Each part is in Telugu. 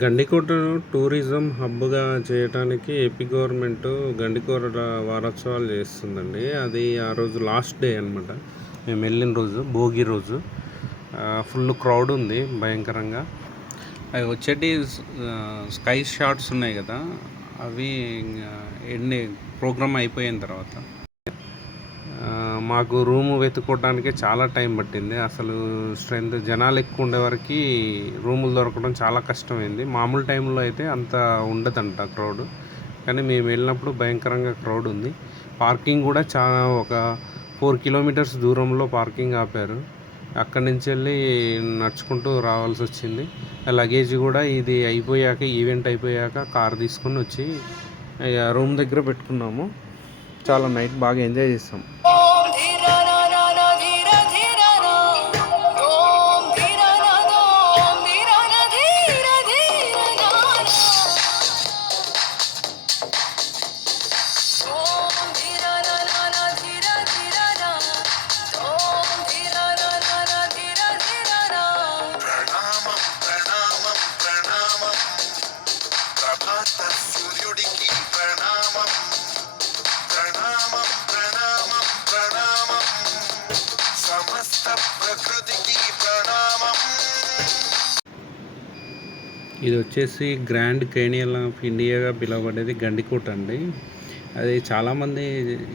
గండికోటను టూరిజం హబ్‌గా చేయటానికి ఏపీ గవర్నమెంట్ గండికోట వారోత్సవాలు చేస్తుందండి. అది ఆ రోజు లాస్ట్ డే అనమాట. మేము వెళ్ళిన రోజు భోగి రోజు. ఫుల్ క్రౌడ్ ఉంది భయంకరంగా. అవి వచ్చేటి స్కై షాట్స్ ఉన్నాయి కదా, అవి ఎండ్ ప్రోగ్రామ్ అయిపోయిన తర్వాత మాకు రూము వెతుక్కోవడానికే చాలా టైం పట్టింది. అసలు స్ట్రెంత్ జనాలు ఎక్కువ ఉండే వరకు రూములు దొరకడం చాలా కష్టమైంది. మామూలు టైంలో అయితే అంత ఉండదంట క్రౌడ్, కానీ మేము వెళ్ళినప్పుడు భయంకరంగా క్రౌడ్ ఉంది. పార్కింగ్ కూడా చాలా ఒక 4 కిలోమీటర్స్ దూరంలో పార్కింగ్ ఆపారు. అక్కడి నుంచి వెళ్ళి నడుచుకుంటూ రావాల్సి వచ్చింది. లగేజ్ కూడా ఇది అయిపోయాక, ఈవెంట్ అయిపోయాక కార్ తీసుకొని వచ్చి రూమ్ దగ్గర పెట్టుకున్నాము. చాలా నైట్ బాగా ఎంజాయ్ చేస్తాం. ఇది వచ్చేసి గ్రాండ్ కేనియన్ ఆఫ్ ఇండియాగా పిలువబడేది గండికోట అండి. అది చాలామంది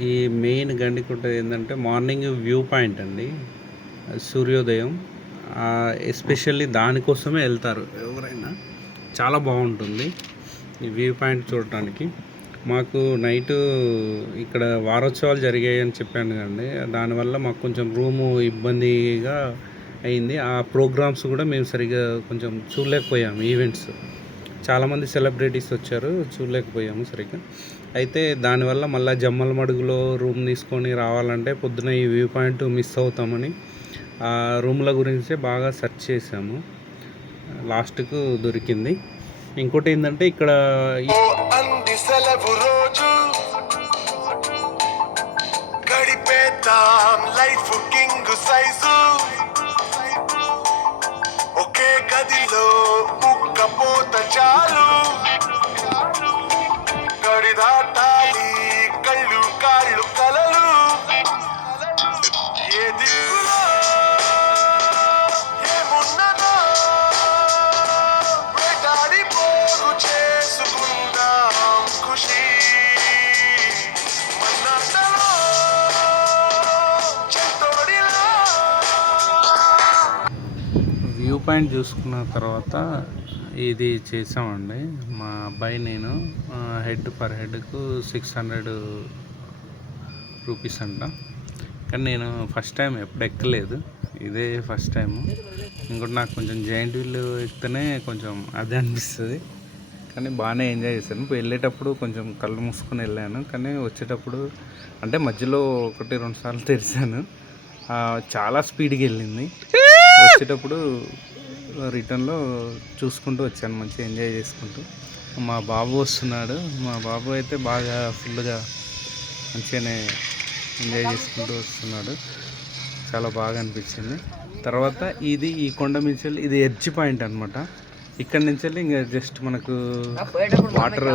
ఈ మెయిన్ గండికోట ఏంటంటే మార్నింగ్ వ్యూ పాయింట్ అండి, సూర్యోదయం. ఎస్పెషల్లీ దానికోసమే వెళ్తారు ఎవరైనా. చాలా బాగుంటుంది ఈ వ్యూ పాయింట్ చూడటానికి. మాకు నైటు ఇక్కడ వారోత్సవాలు జరిగాయి అని చెప్పాను కదండి, దానివల్ల మాకు కొంచెం రూము ఇబ్బందిగా అయింది. ఆ ప్రోగ్రామ్స్ కూడా మేము సరిగ్గా కొంచెం చూడలేకపోయాము. ఈవెంట్స్ చాలామంది సెలబ్రిటీస్ వచ్చారు, చూడలేకపోయాము సరిగ్గా. అయితే దానివల్ల మళ్ళీ జమ్మలమడుగులో రూమ్ తీసుకొని రావాలంటే పొద్దున ఈ వ్యూ పాయింట్ మిస్ అవుతామని ఆ రూమ్ల గురించి బాగా సెర్చ్ చేసాము. లాస్ట్కు దొరికింది. ఇంకోటి ఏంటంటే ఇక్కడ ఒకే గదిలో ఉక్కపోత చాలు, గడి దాటాలి కళ్ళు కాళ్ళు కలలు, ఏ దిక్కులో ఏమున్నదో వేటాడి పోగు చేసుకుందాం ఖుషి. మన్నాటలో చెంతోడిలో వ్యూ పాయింట్ చూసుకున్న తర్వాత ఇది చేసామండి. మా అబ్బాయి నేను హెడ్ పర్ హెడ్కు 600 రూపీస్ అంట. కానీ నేను ఫస్ట్ టైం ఎప్పుడు ఎక్కలేదు, ఇదే ఫస్ట్ టైము. ఇంకోటి నాకు కొంచెం జాయింట్ వీల్ ఎక్కితేనే కొంచెం అదే అనిపిస్తుంది. కానీ బాగానే ఎంజాయ్ చేశాను. వెళ్ళేటప్పుడు కొంచెం కళ్ళు మూసుకొని వెళ్ళాను, కానీ వచ్చేటప్పుడు అంటే మధ్యలో 1-2 సార్లు తెరిచాను. చాలా స్పీడ్గా వెళ్ళింది. వచ్చేటప్పుడు రిటర్న్లో చూసుకుంటూ వచ్చాను, మంచిగా ఎంజాయ్ చేసుకుంటూ. మా బాబు వస్తున్నాడు. మా బాబు అయితే బాగా ఫుల్గా మంచిగానే ఎంజాయ్ చేసుకుంటూ వస్తున్నాడు. చాలా బాగా అనిపించింది. తర్వాత ఈ కొండ నుంచి ఇది ఎడ్జ్ పాయింట్ అనమాట. ఇక్కడ నుంచి వెళ్ళి ఇంకా జస్ట్ మనకు వాటర్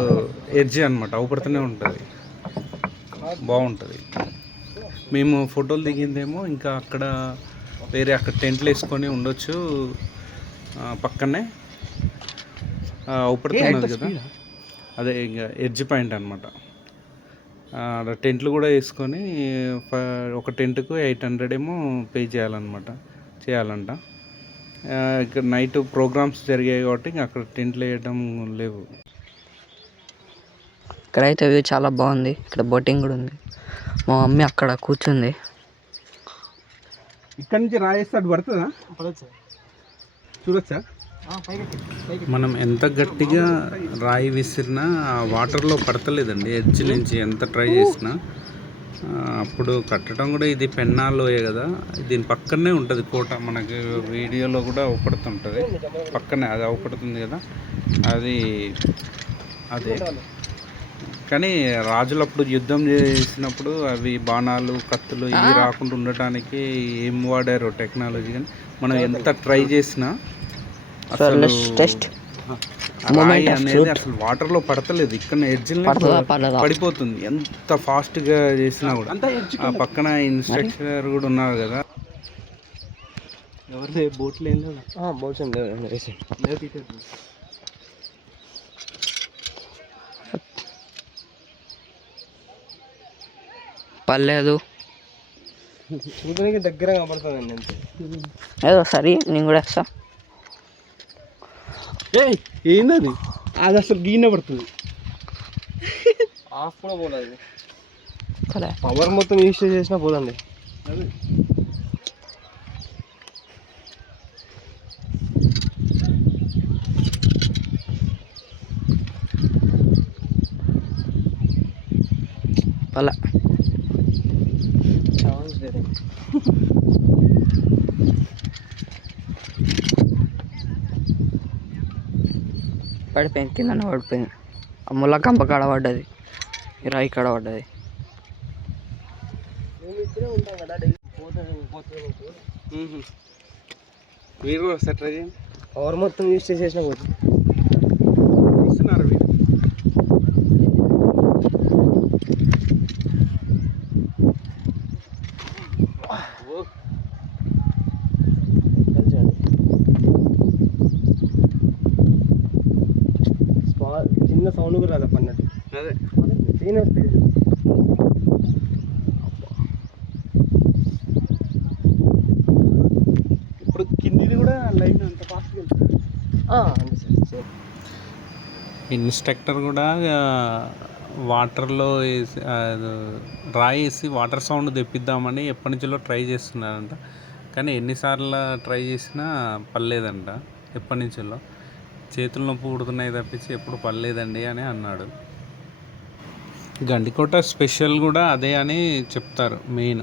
ఎడ్జ్ అనమాట, అవుపడుతూనే ఉంటుంది. బాగుంటుంది. మేము ఫోటోలు దిగిందేమో ఇంకా అక్కడ వేరే అక్కడ టెంట్లు వేసుకొని ఉండొచ్చు పక్కనే. అవుపడుతున్నది కదా, అదే ఇంకా ఎడ్జ్ పాయింట్ అనమాట. టెంట్లు కూడా వేసుకొని ఒక టెంట్కు 800 ఏమో పే చేయాలంట. ఇక్కడ నైట్ ప్రోగ్రామ్స్ జరిగాయి కాబట్టి ఇంకా అక్కడ టెంట్లు వేయడం లేవు. ఇక్కడైతే వ్యూ చాలా బాగుంది. ఇక్కడ బోటింగ్ కూడా ఉంది. మా మమ్మీ అక్కడ కూర్చుంది. ఇక్కడ నుంచి రాయేస్తాడు పడుతుందా చూడొచ్చా? మనం ఎంత గట్టిగా రాయి విసిరినా ఆ వాటర్లో పడతలేదండి. ఎడ్జ్ నుంచి ఎంత ట్రై చేసినా. అప్పుడు కట్టడం కూడా ఇది పెన్నాలోయే కదా, దీని పక్కనే ఉంటుంది కోట. మనకి వీడియోలో కూడా అవుపడుతుంటుంది పక్కనే, అది అవుపడుతుంది కదా, అది అదే. కానీ రాజులు అప్పుడు యుద్ధం చేసినప్పుడు అవి బాణాలు కత్తులు ఇవి రాకుండా ఉండటానికి ఏం వాడారో టెక్నాలజీ. కానీ మనం ఎంత ట్రై చేసినా అసలు ఆ రాయి Moment of అనేది truth. అసలు వాటర్లో పడతలేదు, ఇక్కడ ఎడ్జ్లో పడుతుందా పడదా? పడిపోతుంది ఎంత ఫాస్ట్గా చేసినా కూడా. ఆ పక్కన ఇన్స్ట్రక్టర్ కూడా ఉన్నారు కదా. ఎవరిదే బోట్లు ఏం లేవు, బోట్స్ ఏం లేవు వేసి పర్లేదు చూడడానికి దగ్గర కనబడుతుందండి అంతే. ఏదో సరే నేను కూడా వేస్తా. ఏంది అది అసలు గీన పడుతుంది. ఆఫ్ కూడా పోలేదు, సరే పవర్ మొత్తం యూస్ చేసినా పోదండి. పర్లే. ఛాన్స్ లేదు. పడిపోయింది, కిందనే పడిపోయింది. ఆ ముళ్ళ కంప కాడ పడ్డది, ఈ రాయి కాడ పడ్డది. మేము ఇక్కడే ఉంటాం కదా డైలీ, పోతే మీరు కూడా ఒకసారి ట్రై చేయండి. పవర్ మొత్తం యూస్ చేసేసినా పోతుంది. ఇస్తున్నారు మీరు. చిన్న సౌండ్ కూడా రాదు పన్నట్టు. అదే తినేస్తే ఇప్పుడు కిందిది కూడా లైన్ అంత ఫాస్ట్గా వెళ్తుంది. అంతే సార్. ఇన్స్ట్రక్టర్ కూడా వాటర్లో వేసి రాయి వేసి వాటర్ సౌండ్ తెప్పిద్దామని ఎప్పటి నుంచో ట్రై చేస్తున్నారంట. కానీ ఎన్నిసార్లు ట్రై చేసినా పర్లేదంట. ఎప్పటి నుంచో చేతులు నొప్పి పుడుతున్నాయి తప్పించి ఎప్పుడు పర్లేదండి అని అన్నాడు. గండికోట స్పెషల్ కూడా అదే అని చెప్తారు మెయిన్.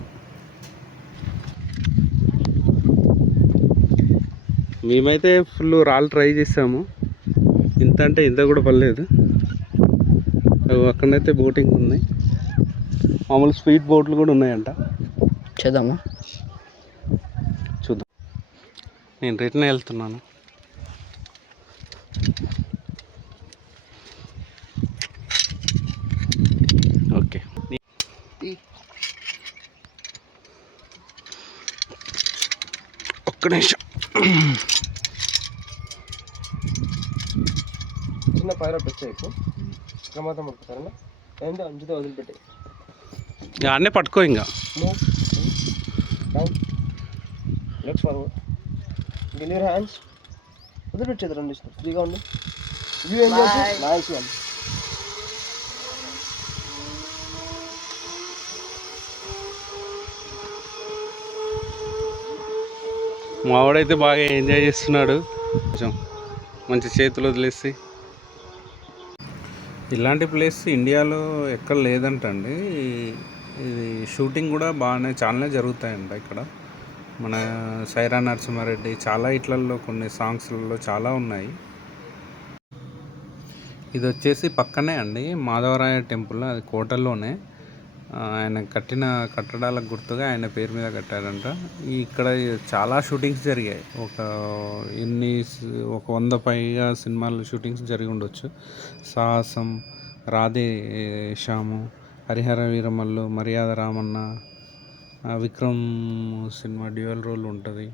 మేమైతే ఫుల్ రాళ్ళు ట్రై చేసాము, ఇంత అంటే ఇంత కూడా పర్లేదు. అక్కడైతే బోటింగ్ ఉన్నాయి, మామూలు స్పీడ్ బోట్లు కూడా ఉన్నాయంట. చేద్దామా? చూద్దాం. నేను రిటర్న్ వెళ్తున్నాను. ఓకే, ఒక్క నిమిషం. చిన్న పైరట్ వచ్చాయి ప్రమాదం పడుతుందా ఏంటో అంచుతో వదిలిపెట్టాయి. అన్నీ పట్టుకో ఇంకా. లెగ్స్ ఫార్వర్డ్, డెలివరీ హ్యాండ్స్ వదిలిపెట్టేది. రెండు ఇష్టం ఫ్రీగా ఉండి వ్యూ ఏం చేసి నైస్ వన్. మావాడైతే బాగా ఎంజాయ్ చేస్తున్నాడు, కొంచెం మంచి చేతులు వదిలేసి. ఇలాంటి ప్లేస్ ఇండియాలో ఎక్కడ లేదంటండి. ఇది షూటింగ్ కూడా చాలానే జరుగుతాయంట ఇక్కడ. మన సైరా నరసింహారెడ్డి చాలా ఇట్లల్లో కొన్ని సాంగ్స్లలో చాలా ఉన్నాయి. ఇది వచ్చేసి పక్కనే అండి మాధవరాయ టెంపుల్, అది కోటల్లోనే. ఆయన కట్టిన కట్టడాలకు గుర్తుగా ఆయన పేరు మీద కట్టారంట. ఇక్కడ చాలా షూటింగ్స్ జరిగాయి, ఒక 100 పైగా సినిమాలు షూటింగ్స్ జరిగి ఉండొచ్చు. సాహసం, Radhe Shyam, Harihara Veeramallu, Maryada Ramanna, Vikram cinema dual role ఉంటుంది.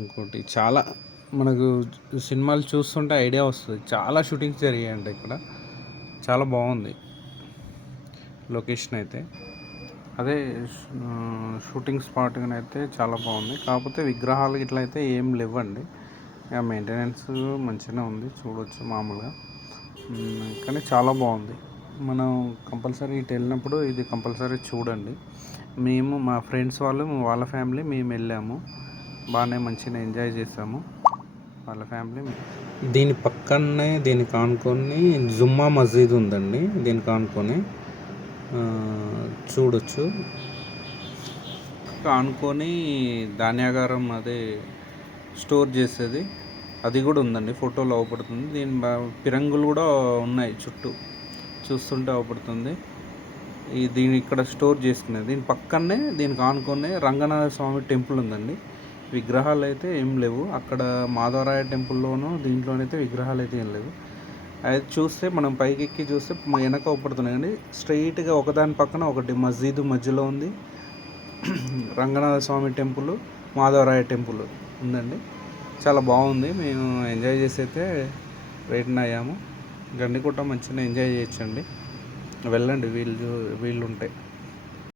ఇంకోటి చాలా మనకు సినిమాలు చూస్తుంటే ఐడియా వస్తుంది. చాలా షూటింగ్స్ జరిగాయంట ఇక్కడ, చాలా బాగుంది లొకేషన్ అయితే. అదే షూటింగ్ స్పాట్గా అయితే చాలా బాగుంది. కాకపోతే విగ్రహాలు ఇట్లయితే ఏం లేవండి, మెయింటెనెన్స్ మంచిగానే ఉంది, చూడవచ్చు మామూలుగా. కానీ చాలా బాగుంది. మనం కంపల్సరీ ఇటు వెళ్ళినప్పుడు ఇది కంపల్సరీ చూడండి. మేము మా ఫ్రెండ్స్ వాళ్ళ ఫ్యామిలీ మేము వెళ్ళాము, బాగానే మంచిగా ఎంజాయ్ చేసాము వాళ్ళ ఫ్యామిలీ. దీని పక్కనే దీనికి ఆనుకొని జుమ్మా మస్జిద్ ఉందండి, దీనికి ఆనుకొని చూడొచ్చు. ఆనుకొని ధాన్యాగారం అదే స్టోర్ చేసేది అది కూడా ఉందండి, ఫోటోలో అవపడుతుంది. దీని పిరంగులు కూడా ఉన్నాయి చుట్టూ, చూస్తుంటే అవపడుతుంది. దీని ఇక్కడ స్టోర్ చేసుకునేది. దీని పక్కనే దీనికి ఆనుకొని రంగనాథ స్వామి టెంపుల్ ఉందండి. విగ్రహాలు అయితే ఏం లేవు. అక్కడ మాధవరాయ టెంపుల్లోనూ దీంట్లోనైతే విగ్రహాలు అయితే ఏం లేవు. అయితే చూస్తే మనం పైకి ఎక్కి చూస్తే వెనక అవుపడుతున్నాయండి. స్ట్రైట్గా ఒకదాని పక్కన ఒకటి మస్జిద్ మధ్యలో ఉంది. రంగనాథ స్వామి టెంపుల్, మాధవరాయ టెంపుల్ ఉందండి. చాలా బాగుంది. మేము ఎంజాయ్ చేసి అయితే రిటర్న్ అయ్యాము. గండికోట మంచిగా ఎంజాయ్ చేయొచ్చండి. వెళ్ళండి వీళ్ళు ఉంటే.